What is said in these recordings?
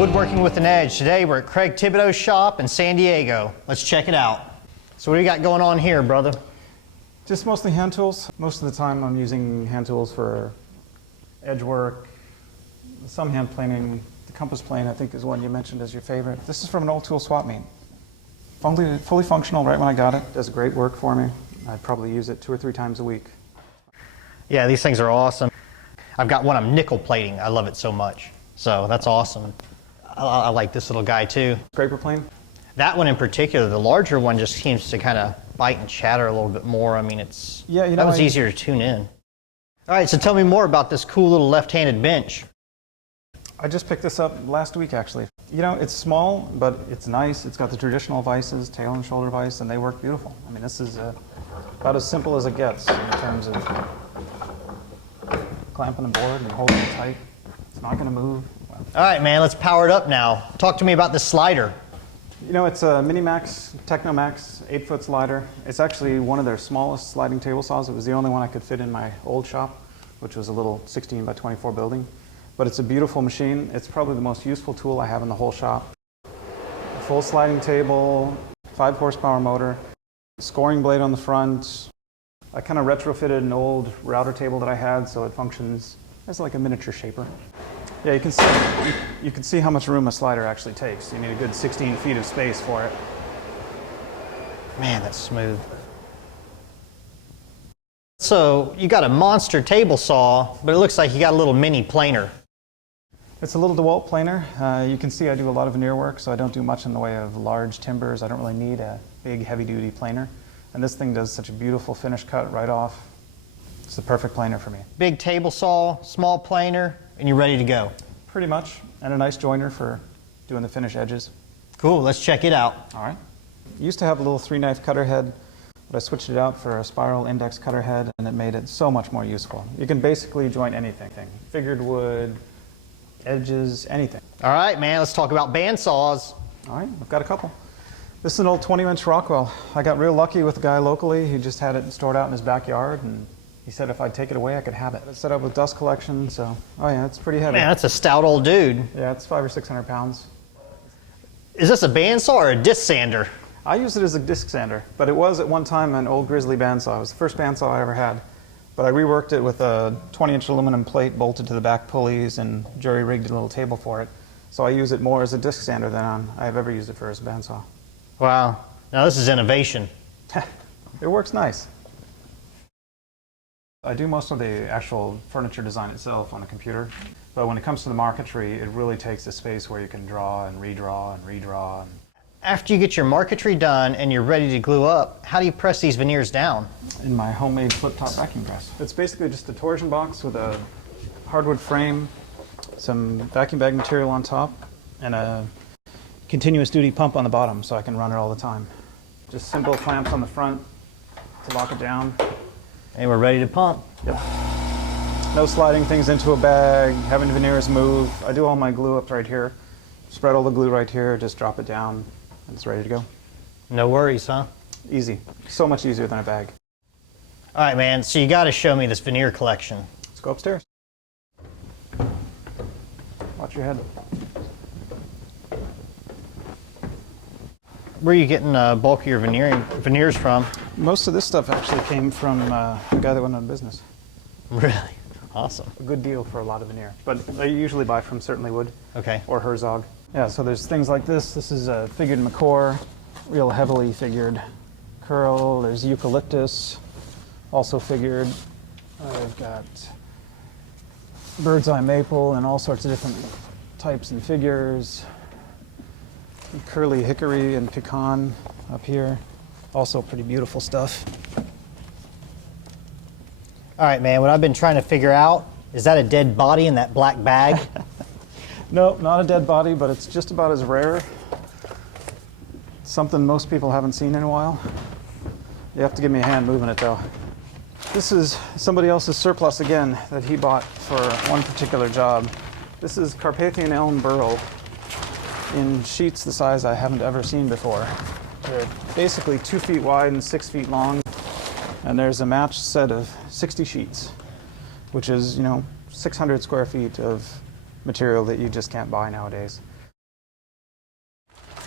Woodworking with an Edge. Today we're at Craig Thibodeau's shop in San Diego. Let's check it out. So what do you got going on here, brother? Just mostly hand tools. Most of the time I'm using hand tools for edge work, some hand planing. The compass plane I think is one you mentioned as your favorite. This is from an old tool swap meet. Fully functional right when I got it. Does great work for me. I'd probably use it 2 or 3 times a week. Yeah, these things are awesome. I've got one I'm nickel plating. I love it so much. So that's awesome. I like this little guy too. Scraper plane? That one in particular, the larger one just seems to kind of bite and chatter a little bit more. I mean, it's that was easier to tune in. All right, so tell me more about this cool little left-handed bench. I just picked this up last week actually. You know, it's small, but it's nice. It's got the traditional vices, tail and shoulder vise, and they work beautiful. I mean, this is about as simple as it gets in terms of clamping the board and holding it tight. It's not going to move. All right, man, let's power it up now. Talk to me about this slider. You know, it's a Minimax, Technomax 8-foot slider. It's actually one of their smallest sliding table saws. It was the only one I could fit in my old shop, which was a little 16 by 24 building. But it's a beautiful machine. It's probably the most useful tool I have in the whole shop. A full sliding table, 5 horsepower motor, scoring blade on the front. I kind of retrofitted an old router table that I had so it functions as like a miniature shaper. Yeah, you can see how much room a slider actually takes. You need a good 16 feet of space for it. Man, that's smooth. So you got a monster table saw, but it looks like you got a little mini planer. It's a little DeWalt planer. You can see I do a lot of veneer work, so I don't do much in the way of large timbers. I don't really need a big heavy-duty planer. And this thing does such a beautiful finish cut right off. It's the perfect planer for me. Big table saw, small planer, and you're ready to go. Pretty much, and a nice joiner for doing the finish edges. Cool, let's check it out. All right. I used to have a little 3-knife cutter head, but I switched it out for a spiral index cutter head, and it made it so much more useful. You can basically join anything. Figured wood, edges, anything. All right, man, let's talk about bandsaws. All right, I've got a couple. This is an old 20-inch Rockwell. I got real lucky with a guy locally. He just had it stored out in his backyard, and he said if I'd take it away, I could have it. It's set up with dust collection, so, oh yeah, it's pretty heavy. Man, that's a stout old dude. Yeah, it's 500 or 600 pounds. Is this a bandsaw or a disc sander? I use it as a disc sander, but it was at one time an old Grizzly bandsaw. It was the first bandsaw I ever had. But I reworked it with a 20-inch aluminum plate bolted to the back pulleys and jury-rigged a little table for it. So I use it more as a disc sander than I've ever used it for as a bandsaw. Wow. Now this is innovation. It works nice. I do most of the actual furniture design itself on a computer, but when it comes to the marquetry, it really takes the space where you can draw and redraw and redraw. After you get your marquetry done and you're ready to glue up, how do you press these veneers down? In my homemade flip-top vacuum press. It's basically just a torsion box with a hardwood frame, some vacuum bag material on top, and a continuous duty pump on the bottom so I can run it all the time. Just simple clamps on the front to lock it down. And we're ready to pump. Yep. No sliding things into a bag, having veneers move. I do all my glue up right here. Spread all the glue right here, just drop it down, and it's ready to go. No worries, huh? Easy. So much easier than a bag. All right, man, so you got to show me this veneer collection. Let's go upstairs. Watch your head. Where are you getting bulk of your veneers from? Most of this stuff actually came from a guy that went out of business. Really? Awesome. A good deal for a lot of veneer. But I usually buy from Certainly Wood. Okay. Or Herzog. Yeah, so there's things like this. This is a figured macaw, real heavily figured curl. There's eucalyptus, also figured. I've got bird's eye maple and all sorts of different types and figures. Curly hickory and pecan up here. Also pretty beautiful stuff. All right, man, what I've been trying to figure out, is that a dead body in that black bag? No, not a dead body, but it's just about as rare. It's something most people haven't seen in a while. You have to give me a hand moving it though. This is somebody else's surplus again that he bought for one particular job. This is Carpathian elm burl in sheets the size I haven't ever seen before. They're basically 2 feet wide and 6 feet long, and there's a matched set of 60 sheets, which is, 600 square feet of material that you just can't buy nowadays.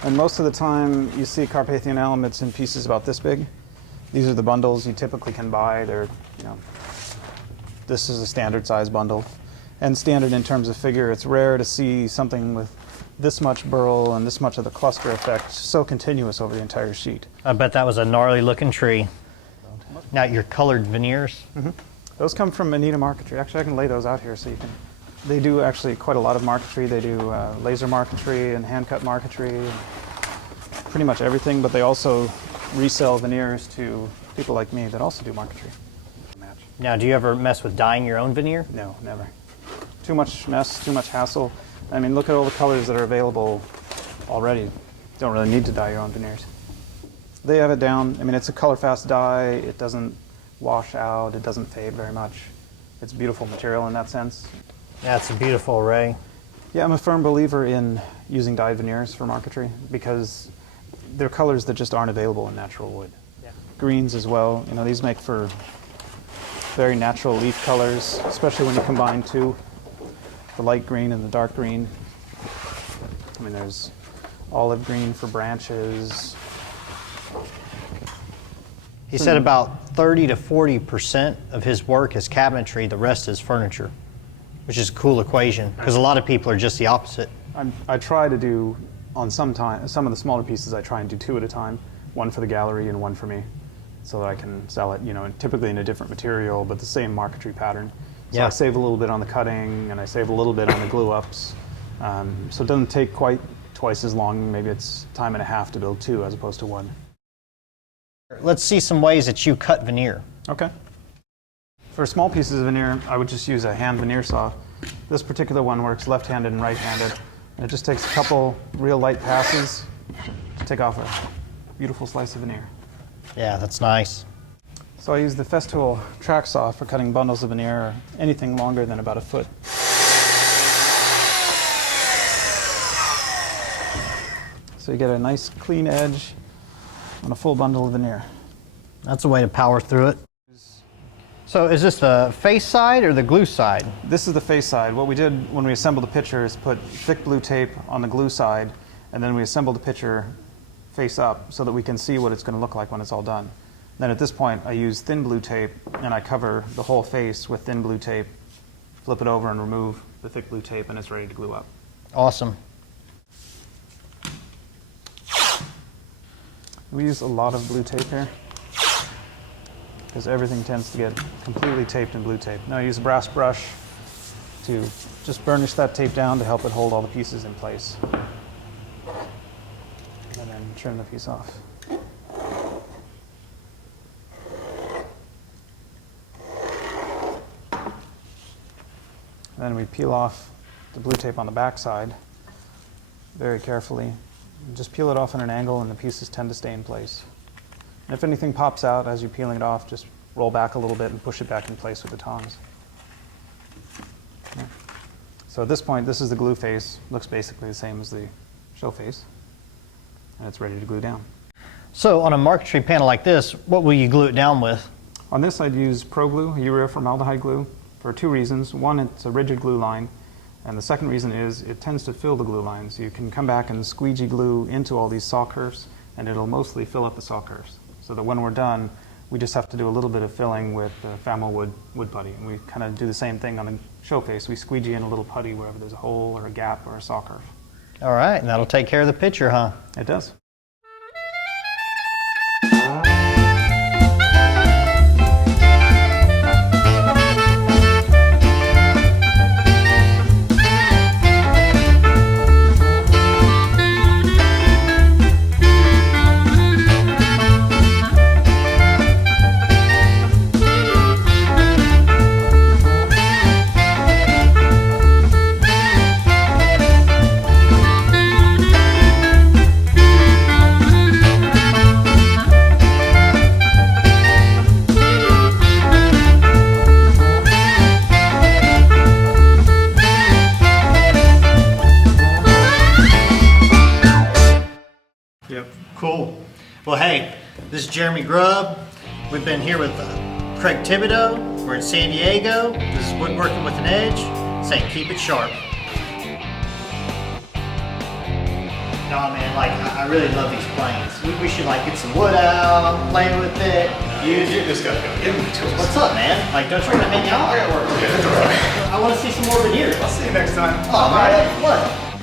And most of the time you see Carpathian alum, it's in pieces about this big. These are the bundles you typically can buy. They're, you know, this is a standard size bundle. And standard in terms of figure, it's rare to see something with this much burl and this much of the cluster effect so continuous over the entire sheet. I bet that was a gnarly looking tree. Now your colored veneers? Mm-hmm. Those come from Anita Marquetry. Actually, I can lay those out here so you can. They do actually quite a lot of marquetry. They do laser marquetry and hand-cut marquetry, and pretty much everything, but they also resell veneers to people like me that also do marquetry. Now, do you ever mess with dyeing your own veneer? No, never. Too much mess, too much hassle. I mean, look at all the colors that are available already. Don't really need to dye your own veneers. They have it down. I mean, it's a color-fast dye. It doesn't wash out. It doesn't fade very much. It's a beautiful material in that sense. Yeah, it's a beautiful array. Yeah, I'm a firm believer in using dyed veneers for marquetry because they're colors that just aren't available in natural wood. Yeah. Greens as well. You know, these make for very natural leaf colors, especially when you combine two, the light green and the dark green. I mean, there's olive green for branches. He said about 30 to 40% of his work is cabinetry, the rest is furniture, which is a cool equation because a lot of people are just the opposite. I try to do, on some of the smaller pieces, I try and do two at a time, one for the gallery and one for me, so that I can sell it, you know, typically in a different material, but the same marquetry pattern. So yeah. I save a little bit on the cutting and I save a little bit on the glue ups. So it doesn't take quite twice as long. Maybe it's time and a half to build two as opposed to one. Let's see some ways that you cut veneer. Okay. For small pieces of veneer, I would just use a hand veneer saw. This particular one works left-handed and right-handed. And it just takes a couple real light passes to take off a beautiful slice of veneer. Yeah, that's nice. So I use the Festool track saw for cutting bundles of veneer or anything longer than about a foot. So you get a nice clean edge on a full bundle of veneer. That's a way to power through it. So is this the face side or the glue side? This is the face side. What we did when we assembled the picture is put thick blue tape on the glue side, and then we assembled the picture face up so that we can see what it's going to look like when it's all done. Then at this point I use thin blue tape and I cover the whole face with thin blue tape, flip it over and remove the thick blue tape, and it's ready to glue up. Awesome. We use a lot of blue tape here because everything tends to get completely taped in blue tape. Now I use a brass brush to just burnish that tape down to help it hold all the pieces in place. And then trim the piece off. Then we peel off the blue tape on the back side very carefully. Just peel it off at an angle and the pieces tend to stay in place. And if anything pops out as you're peeling it off, just roll back a little bit and push it back in place with the tongs. Yeah. So at this point, this is the glue face. Looks basically the same as the show face. And it's ready to glue down. So on a marquetry panel like this, what will you glue it down with? On this, I'd use Pro Glue, urea formaldehyde glue, for two reasons. One, it's a rigid glue line. And the second reason is it tends to fill the glue lines. You can come back and squeegee glue into all these saw curves, and it'll mostly fill up the saw curves. So that when we're done, we just have to do a little bit of filling with Famo wood putty. And we kind of do the same thing on the show face. We squeegee in a little putty wherever there's a hole or a gap or a saw curve. All right, and that'll take care of the picture, huh? It does. Yep, cool. Well, hey, this is Jeremy Grubb. We've been here with Craig Thibodeau. We're in San Diego. This is Woodworking with an Edge, saying keep it sharp. No, man, like, I really love these planes. We should, like, get some wood out, play with it, use it. You just gotta go get the tools. What's up, man? Like, don't you want to hang out? I gotta work. Okay, that's all right. I want to see some more veneers. I'll see you next time. Oh, man, what?